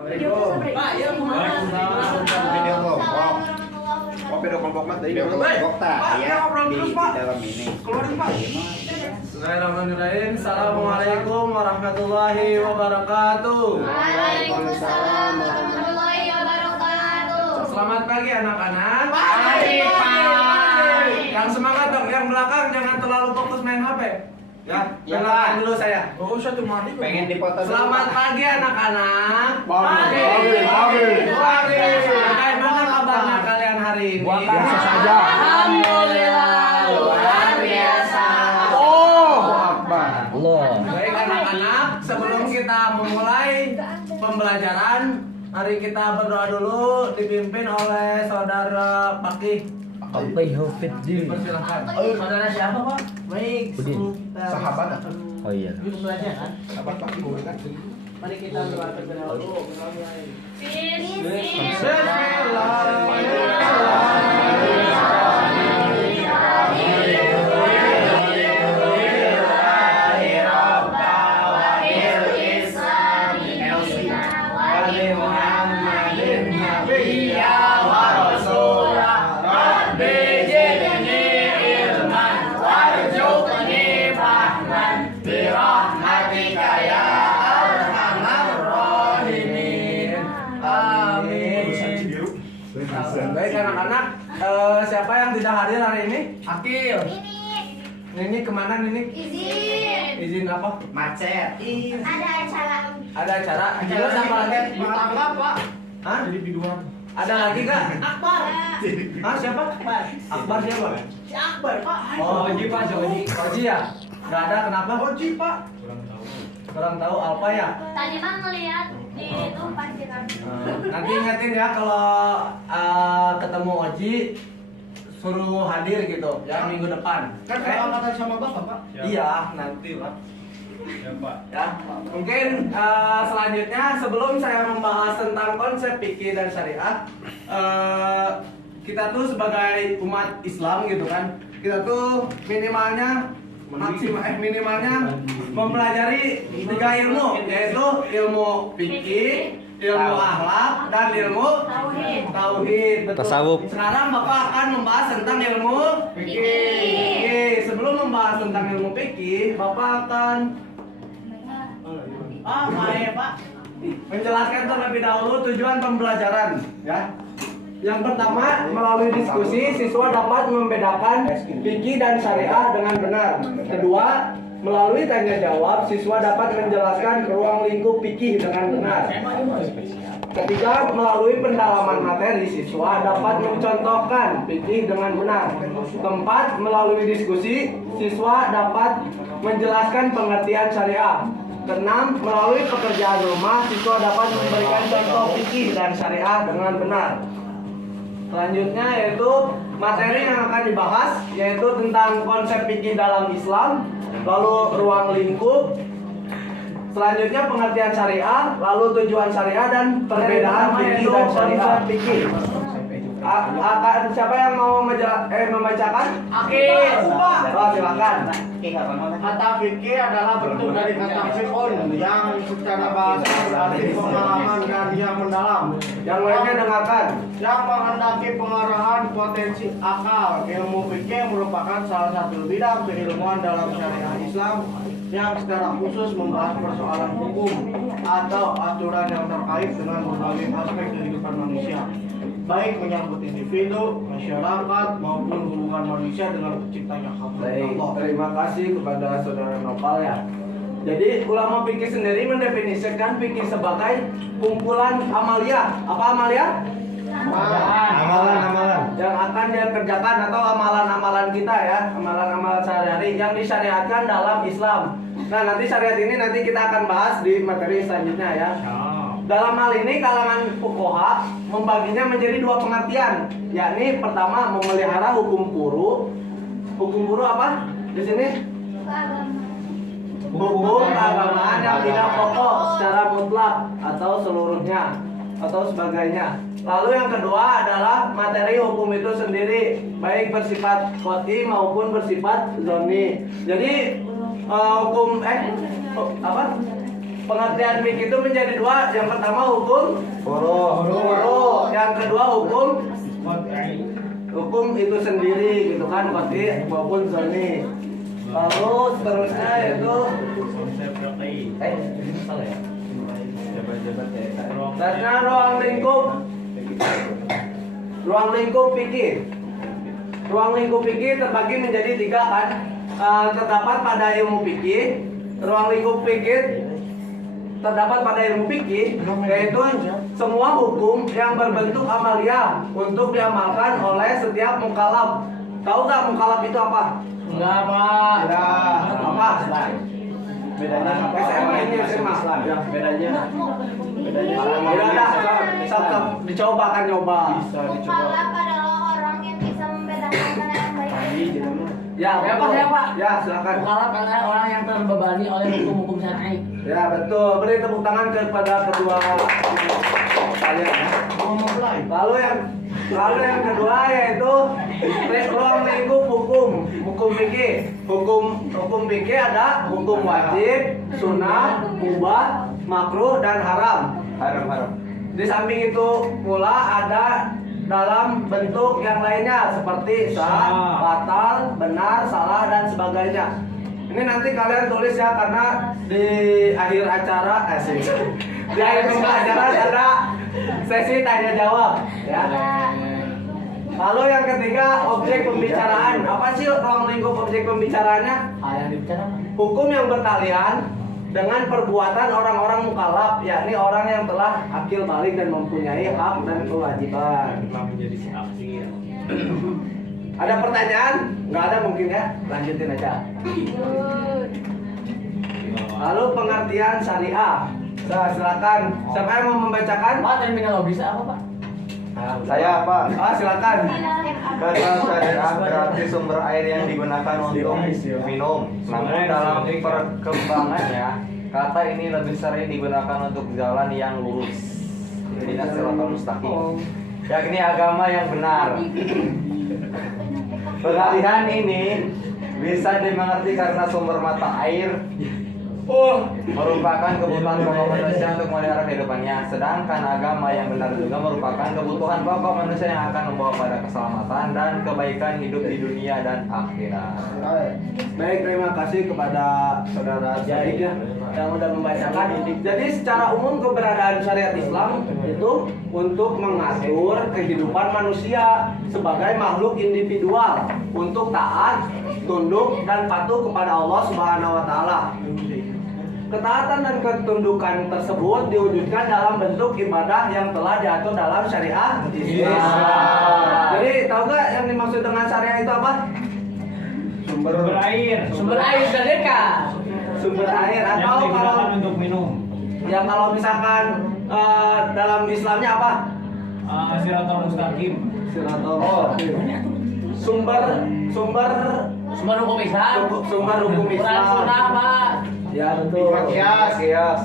Pak, ya Video kelompok. Oh, video kelompok mah tadi video kelompok ya di dalam ini. Keluarin Pak. Bismillahirrahmanirrahim. Assalamualaikum warahmatullahi wabarakatuh. Waalaikumsalam warahmatullahi wabarakatuh. Selamat pagi anak-anak. Pagi, Pak. Yang semangat dong, yang belakang jangan terlalu fokus main HP. Ya, belakang dulu saya. Oh, satu mandi. Pengen dipoto dulu. Selamat pagi anak-anak. Pagi. Bagaimana kabarnya kalian hari ini? Biasa saja. Alhamdulillah luar biasa. Oh, Akbar. Baik anak-anak, sebelum kita memulai pembelajaran, mari kita berdoa dulu dipimpin oleh saudara Pakih. Dipersilahkan. Saudara siapa Pak? Baik. Udin. Sahabat. Oh iya. Pembelajaran. Sahabat Pak Ibu kan. Mari kita berdoa terlebih dahulu. Baik anak-anak, siapa yang tidak hadir hari ini? Akil. Nini kemana Nini? Izin. Izin apa? Macet. Ada acara. Ada acara? Acara siapa lagi? Tangga, Pak. Hah? Jadi biduan. Ada lagi kak? Akbar. Hah siapa? Akbar siapa? Si Akbar, Pak. Oh, Oji Pak, Oji ya? Gak ada, kenapa? Oji, Pak. Kurang tahu Alfa ya? Tadi mah ngelihat di itu parkiran. Nanti ingetin ya kalau ketemu Oji suruh hadir gitu ya minggu depan. Kan angkatan sama Bapak, Pak. Iya, nanti lah. Ya, Pak. Ya, mungkin selanjutnya sebelum saya membahas tentang konsep fikih dan syariat, kita tuh sebagai umat Islam gitu kan, kita tuh minimalnya mempelajari 3 ilmu, yaitu ilmu fikih, ilmu akhlak, dan ilmu tauhid. Betul. Tasawuf. Sekarang Bapak akan membahas tentang ilmu fikih. Sebelum membahas tentang ilmu fikih, Bapak akan Pak menjelaskan terlebih dahulu tujuan pembelajaran ya. Yang pertama, melalui diskusi siswa dapat membedakan fikih dan syariah dengan benar. Kedua, melalui tanya jawab siswa dapat menjelaskan ruang lingkup fikih dengan benar. Ketiga, melalui pendalaman materi siswa dapat mencontohkan fikih dengan benar. Keempat, melalui diskusi siswa dapat menjelaskan pengertian syariah. Keenam, melalui pekerjaan rumah siswa dapat memberikan contoh fikih dan syariah dengan benar. Selanjutnya yaitu materi yang akan dibahas yaitu tentang konsep fikih dalam Islam, lalu ruang lingkup, selanjutnya pengertian syariah, lalu tujuan syariah dan perbedaan fikih dan syariah. Akan siapa yang mau membacakan? Akil. Oh, silakan. Kata fikih adalah bentuk dari kata fikun yang secara bahasa berarti pemahaman dan yang mendalam. Yang lainnya dengarkan. Yang menghendaki pengarahan potensi akal. Ilmu fikih merupakan salah satu bidang keilmuan dalam syariah Islam yang secara khusus membahas persoalan hukum atau aturan yang terkait dengan berbagai aspek kehidupan manusia, baik menyangkut individu, masyarakat, maupun hubungan manusia dengan penciptanya Baik, Allah. terima kasih kepada saudara Nopal ya. Jadi ulama fikih sendiri mendefinisikan fikih sebagai kumpulan amalia. Apa amalia? Amalan. Yang akan dia kerjakan atau amalan-amalan kita ya, amalan-amalan sehari-hari yang disyariatkan dalam Islam. Nah, nanti syariat ini nanti kita akan bahas di materi selanjutnya ya. Dalam hal ini kalangan fuqaha membaginya menjadi 2 pengertian, yakni pertama memelihara hukum furu. Hukum furu apa? Di sini hukum keagamaan yang tidak pokok secara mutlak atau seluruhnya atau sebagainya. Lalu yang kedua adalah materi hukum itu sendiri, baik bersifat qot'i maupun bersifat zonni. Jadi hukum pengertian fikih itu menjadi dua. Yang pertama hukum furu'u, yang kedua hukum itu sendiri gitu kan, qat'i maupun dzanni. Lalu seterusnya yaitu selanjutnya ruang lingkup fikih. Ruang lingkup fikih terbagi menjadi 3 kan. Terdapat pada ilmu fikih. Ruang lingkup fikih terdapat pada ilmu fikih yaitu semua hukum yang berbentuk amalia untuk diamalkan oleh setiap mukallaf. Tahu nggak mukallaf itu apa? Enggak, Pak. Apa? Bedanya apa? SMA ini SMA. Ya, bedanya. Udah, dicoba kan nyoba. Mukallaf adalah orang yang bisa membedakan mana yang baik dan yang buruk. Ya, Siapa, betul. siapa? Ya, silakan. Mukallaf adalah orang yang terbebani oleh hukum-hukum syar'i. Ya, betul. Beri tepuk tangan kepada kedua kalian ya. Lalu yang kedua yaitu ruang lingkup hukum fikih. Hukum fikih ada hukum wajib, sunnah, mubah, makruh dan haram. Haram. Di samping itu pula ada dalam bentuk yang lainnya seperti sah, batal, benar, salah dan sebagainya. Ini nanti kalian tulis ya karena di akhir acara di akhir pembelajaran ada sesi tanya jawab ya. Lalu yang ketiga objek pembicaraan. Apa sih ruang lingkup objek pembicaraannya? Yang dibicarakan. Hukum yang bertalian dengan perbuatan orang-orang mukallaf, yakni orang yang telah akil balik dan mempunyai hak dan kewajiban. Ada pertanyaan? Nggak ada mungkin ya? Lanjutin aja. Lalu pengertian syariah. Silakan. Siapa yang mau membacakan? Pak, terminologi apa, Pak? Saya apa? Silakan. Kata syariah berarti sumber air yang digunakan untuk minum. Namun dalam perkembangannya, kata ini lebih sering digunakan untuk jalan yang lurus. Tidak siratal mustaqim. Yakni agama yang benar. Pengalihan ini bisa dimengerti karena sumber mata air merupakan kebutuhan pokok manusia untuk memelihara kehidupannya, sedangkan agama yang benar juga merupakan kebutuhan pokok manusia yang akan membawa pada keselamatan dan kebaikan hidup di dunia dan akhirat. Baik, terima kasih kepada saudara Zaid ya yang sudah membacakan. Jadi secara umum keberadaan syariat Islam itu untuk mengatur kehidupan manusia sebagai makhluk individual untuk taat, tunduk dan patuh kepada Allah Subhanahu wa taala. Ketaatan dan ketundukan tersebut diwujudkan dalam bentuk ibadah yang telah diatur dalam syariat Islam. Jadi tahu nggak yang dimaksud dengan syariah itu apa? Sumber air. Sumber air sedekah. Sumber air Yang atau digunakan kalau untuk minum. ya kalau misalkan dalam Islamnya apa? Siratal mustaqim. Sumber Sumber hukum Islam. sumber hukum Quran Islam. sunnah, Pak. Ya betul. Kias. Ya,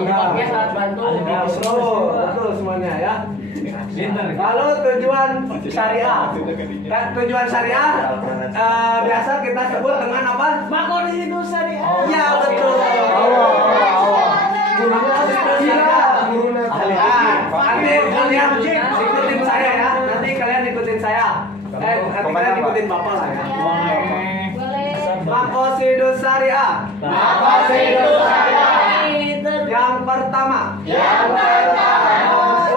Ini udah. pakai saat bantu. Ya, betul semuanya ya. Lalu tujuan syariah. Tujuan syariah biasa kita sebut dengan apa? Konstitusi syariah. Ya betul. Nanti kalian ikutin saya ya. Nanti kalian ikutin saya. Nanti kalian ikutin bapak lah ya. Maqasidus syariah. Yang pertama.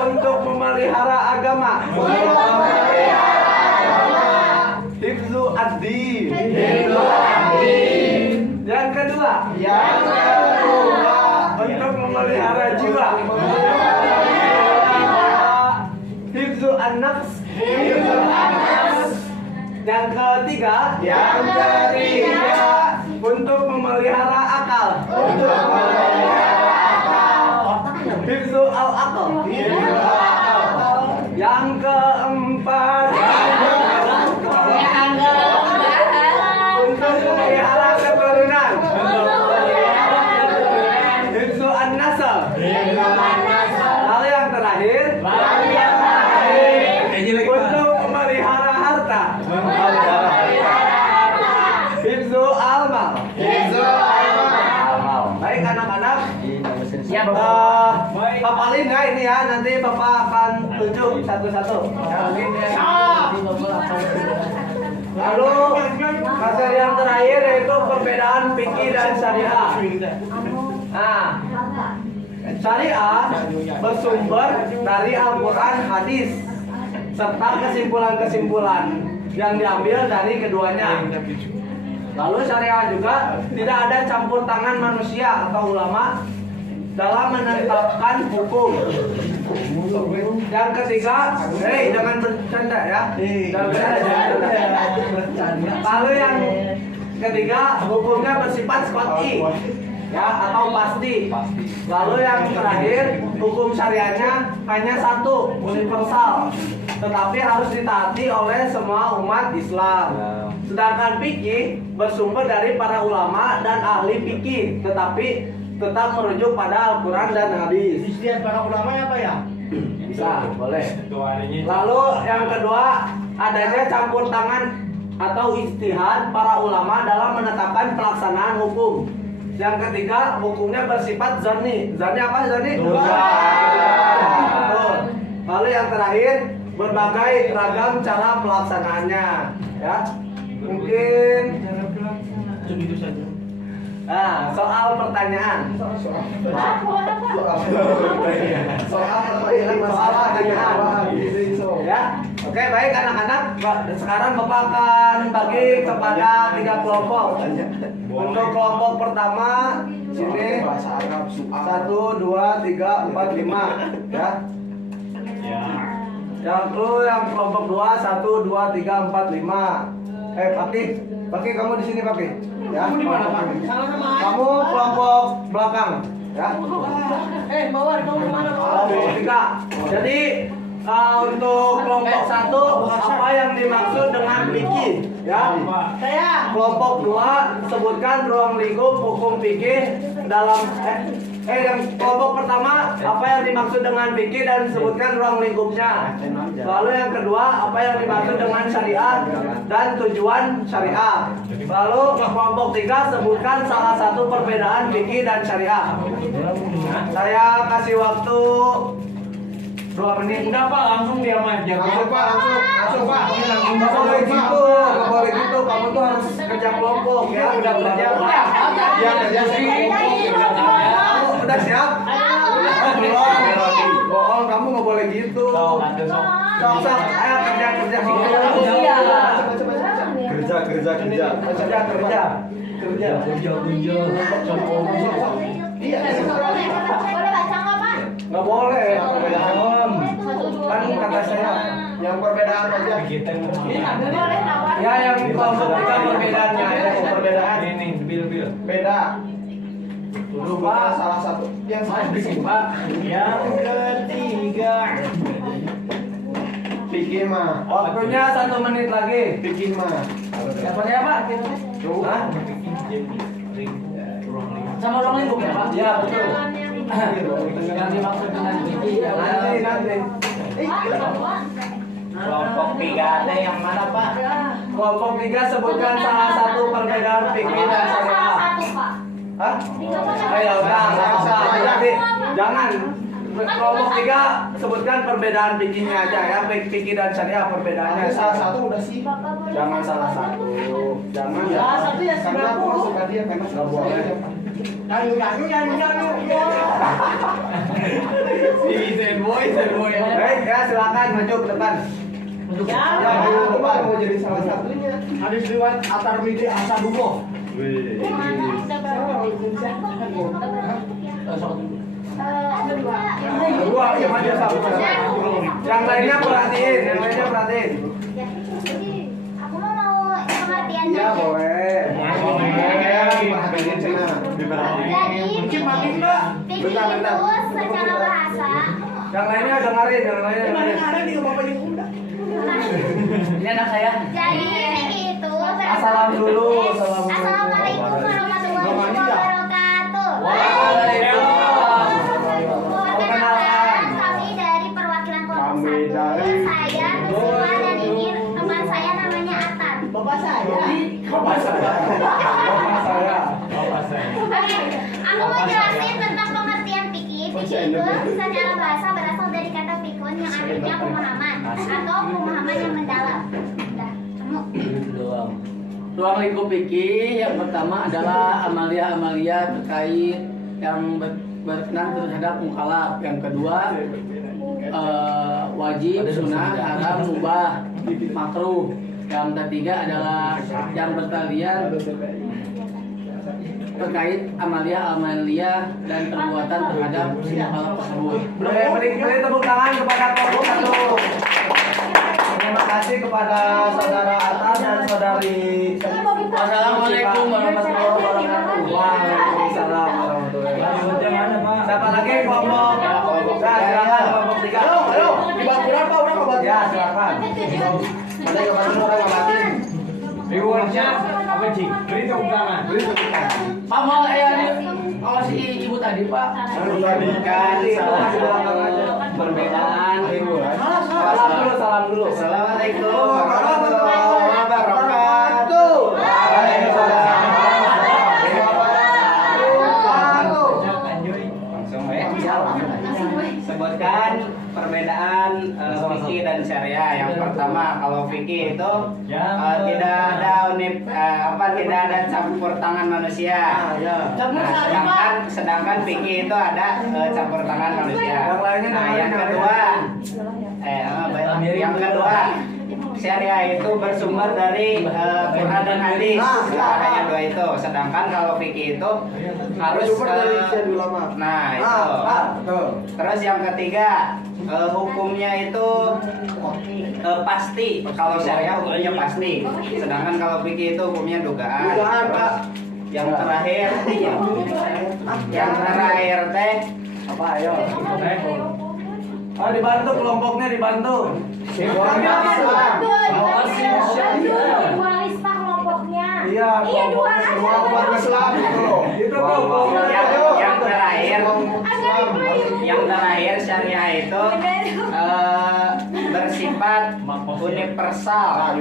Untuk memelihara agama. Hifzu ad-din. Yang kedua. Untuk memelihara jiwa. Hifzu an-nafs. Yang ketiga. Untuk memelihara akal. Hifzu al-aql. Yang keempat. Untuk memelihara keturunan. Hifzu an-nasab. Lalu yang terakhir. Untuk memelihara harta. Hifzu al-mal. Baik anak-anak, hafalin ya ini ya, nanti Bapak akan tunjuk satu-satu. Lalu materi yang terakhir yaitu perbedaan fikih dan syariah. Nah, syariah bersumber dari Al-Quran, hadis, serta kesimpulan-kesimpulan yang diambil dari keduanya. Lalu syariah juga tidak ada campur tangan manusia atau ulama dalam menetapkan hukum. Yang ketiga, jangan bercanda ya. Jangan bercanda. Lalu yang ketiga, hukumnya bersifat qat'i ya atau pasti. Lalu yang terakhir, hukum syariahnya hanya satu, universal, tetapi harus ditaati oleh semua umat Islam. Sedangkan fikih bersumber dari para ulama dan ahli fikih, tetapi tetap merujuk pada Al-Quran dan hadis. Istilah para ulama apa ya? Bisa, boleh. Lalu yang kedua, adanya campur tangan atau ijtihad para ulama dalam menetapkan pelaksanaan hukum. Yang ketiga, hukumnya bersifat zanni. Zanni apa zanni? Duga. Lalu yang terakhir, berbagai ragam cara pelaksanaannya. Ya, mungkin. Nah, soal pertanyaan. Ya, oke baik anak-anak. Sekarang Bapak akan bagi kepada 3 kelompok. Untuk kelompok pertama sini 1, 2, 3, 4, 5 ya. Yang kelompok 2 1, 2, 3, 4, 5. Paki kamu di sini Paki. Ya. Kamu kelompok belakang ya. Mawar kamu mana Mawar? Kelompok 3. Jadi untuk kelompok 1 apa yang dimaksud dengan fikih ya? Saya. Kelompok 2 sebutkan ruang lingkup hukum fikih dalam yang kelompok pertama apa yang dimaksud dengan fikih dan sebutkan ruang lingkupnya. Lalu yang kedua apa yang dimaksud dengan syariah dan tujuan syariah. Lalu kelompok 3 sebutkan salah satu perbedaan fikih dan syariah. Saya kasih waktu 2 menit. Udah Pak, langsung diam aja. Langsung Pak. Nggak boleh gitu, nggak boleh gitu. Kamu tuh harus kerja kelompok ya. Udah kerja. Ya, kerja Udah siap? Belum. Bohong, kamu nggak boleh gitu. Sok, ayo kerja. Boleh baca nggak, Pak? Nggak boleh. Kan kata saya. Yang perbedaan aja. Boleh nawar. Ya yang kelompok 3 perbedaannya. Ada perbedaan. Ini bil. Beda. Lupa salah satu yang saya bikin Pak. Yang ketiga. Bikin mah. Waktunya 1 menit lagi. Bikin mah. Siapanya Pak? Hah? Sama ruang lingkup ya Pak? Ya betul. Yang dimaksud dengan fikih Nanti. Kelompok 3 ada yang mana Pak? Kelompok 3 sebutkan salah satu perbedaan fikih dan syariah. Hah? Ayo udah, nggak usah. Nanti jangan. Kelompok 3 sebutkan perbedaan fikihnya aja ya, fikih dan syariah perbedaannya. Salah satu udah sih. Jangan salah satu. Jangan ya. Salah satu ya Karena aku masuk ke dia karena Nggak boleh. Nyanyi. Baik ya, silakan maju ke depan. Ya. Ya, Aku depan. mau jadi salah satunya. Hadis riwayat At-Tirmidzi Asadugo. Kedua, yang aja sama. Yang lainnya perhatiin. Aku mau pengertian Iya aja. boleh. Jadi fikih itu secara bahasa. Yang lainnya dengerin, Ini anak saya. Jadi fikih itu Assalam dulu, Assalamualaikum warahmatullahi wabarakatuh. Waalaikumsalam. Perkenalkan, kami dari perwakilan kelompok 1. Saya Nusima dan ini teman saya namanya Atan. Bapak saya. Bapak saya. Oke, aku mau jelasin tentang pengertian fikih. Fikih secara bahasa berasal dari kata fikun yang artinya pemahaman atau pemahaman yang mendalam. Udah, kamu. Itu doang. Ruang lingkup fikih yang pertama adalah amalia-amalia terkait yang berkenan terhadap mukallaf. Yang kedua wajib, sunnah, haram, mubah, makruh. Yang ketiga adalah yang bertalian terkait amalia-amalia dan perbuatan terhadap si mukallaf tersebut. Beri tepuk tangan kepada kelompok 1. Terima kasih kepada saudara Atta dan saudari. Wassalamualaikum warahmatullahi wabarakatuh. Waalaikumsalam warahmatullahi wabarakatuh. Siapa lagi kelompok? Ya, silakan kelompok 3. Ayo, di baturan Pak, orang ke Ya, silakan. Ada yang batin orang ngabatin. Rewardnya apa sih? Beri tepuk tangan. Pak mau kalau si ibu tadi Pak. Perbedaan. Salam dulu. Assalamualaikum warahmatullahi wabarakatuh. Langsung sebutkan perbedaan fikih dan syariah. Yang pertama, kalau fikih itu tidak ada tidak ada campur tangan manusia. Nah, sedangkan fikih itu ada campur tangan manusia. Nah, yang kedua, syariah itu bersumber dari Quran dan hadis. Hanya dua itu. Sedangkan kalau fikih itu harus nah itu. Terus yang ketiga, hukumnya itu pasti. Kalau syariah hukumnya pasti. Sedangkan kalau fikih itu hukumnya dugaan. Terus yang terakhir teh Apa ayo? Oh, dibantu kelompoknya dibantu. Dualis Pak kelompoknya. Iya, dua semua umat Islam itu. Itu kelompoknya. Yang terakhir syariah itu bersifat universal.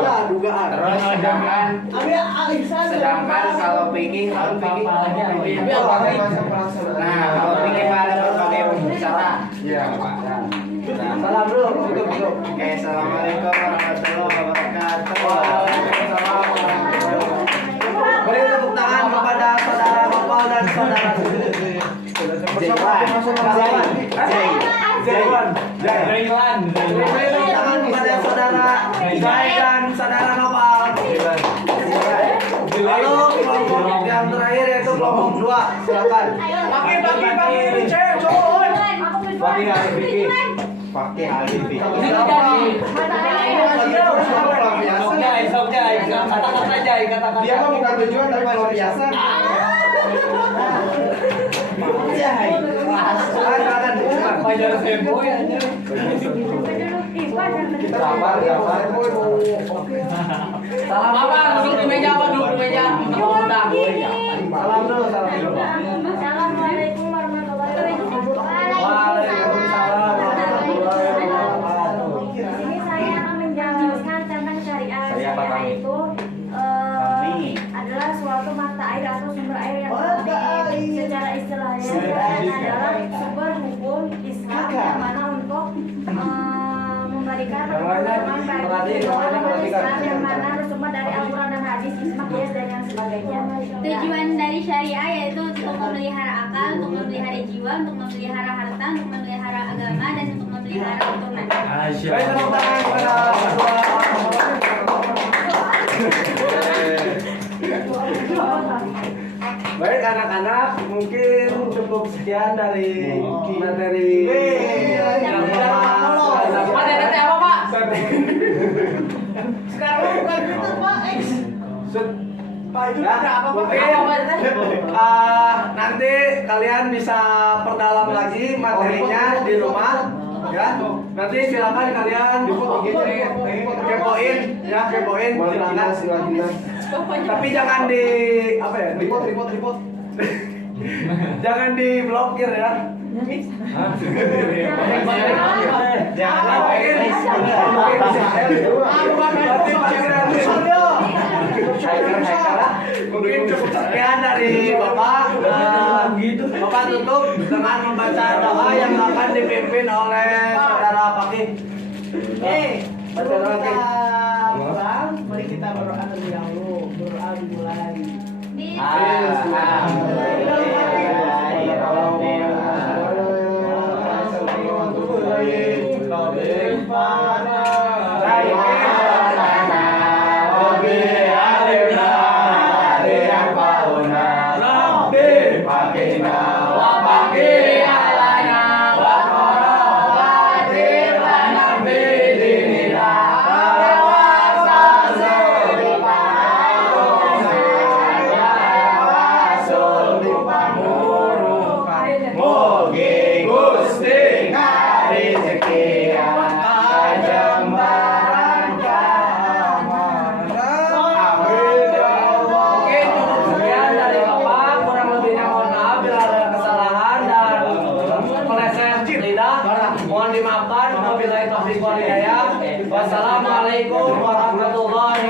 ya dugaan. Terus sedangkan kalau fikih nah kalau fikih ada berbagai cara. Iya, Pak. Salam dulu, tutup dulu. Oke, assalamualaikum warahmatullahi wabarakatuh. Waalaikumsalam warahmatullahi wabarakatuh. Beri tepuk tangan kepada saudara Bapak dan saudara Jaiwan. Beri tepuk tangan kepada saudara Jai dan saudara Nopal. Lalu kelompok yang terakhir yaitu kelompok 2. Silakan. Bagi cek, coy. Bagi hari fikih. Pakai ahli fikih. Ini kata-kata Dia mah bukan tujuan tapi luar biasa. Silakan. Pajar tempo ya. Sabar. Salam apa? Duduk di meja apa? Duduk di meja. Salam dulu. Assalamualaikum warahmatullahi wabarakatuh. Waalaikumsalam warahmatullahi wabarakatuh. Ini saya akan menjelaskan tentang syariah. Saya apa kami? Itu adalah suatu mata air atau sumber air yang penting. Secara istilahnya adalah sumber hukum Islam yang mana untuk memberikan pertolongan bagi orang Islam yang mana bersumber dari Al-Quran dan hadis, ijma, qiyas dan yang sebagainya. Tujuan dari syariah yaitu untuk memelihara akal, untuk memelihara jiwa, untuk memelihara harta, untuk memelihara agama, dan untuk memelihara keturunan. Baik, tepuk tangan kepada kedua. Baik anak-anak, mungkin cukup sekian dari materi yang Pak, DPT apa Pak? Sekarang bukan gitu, Pak. Pak itu ada apa, Pak? Mungkin nanti kalian bisa perdalam lagi materinya di rumah, ya. Nanti silakan kalian kepoin, ya kepoin, silakan. Tapi jangan di apa ya? Report. Jangan diblokir ya. Mungkin cukup sekian dari Bapak. Bapak tutup dengan membaca doa yang akan dipimpin oleh saudara Fakih. Sebelum kita pulang, mari kita berdoa terlebih dahulu. Doa dimulai. Oke, cukup sekian dari Bapak. Kurang lebihnya mohon maaf bila ada kesalahan dan meleset lidah. Mohon dimaafkan. Wabillahi taufiq wal hidayah. Wassalamualaikum warahmatullahi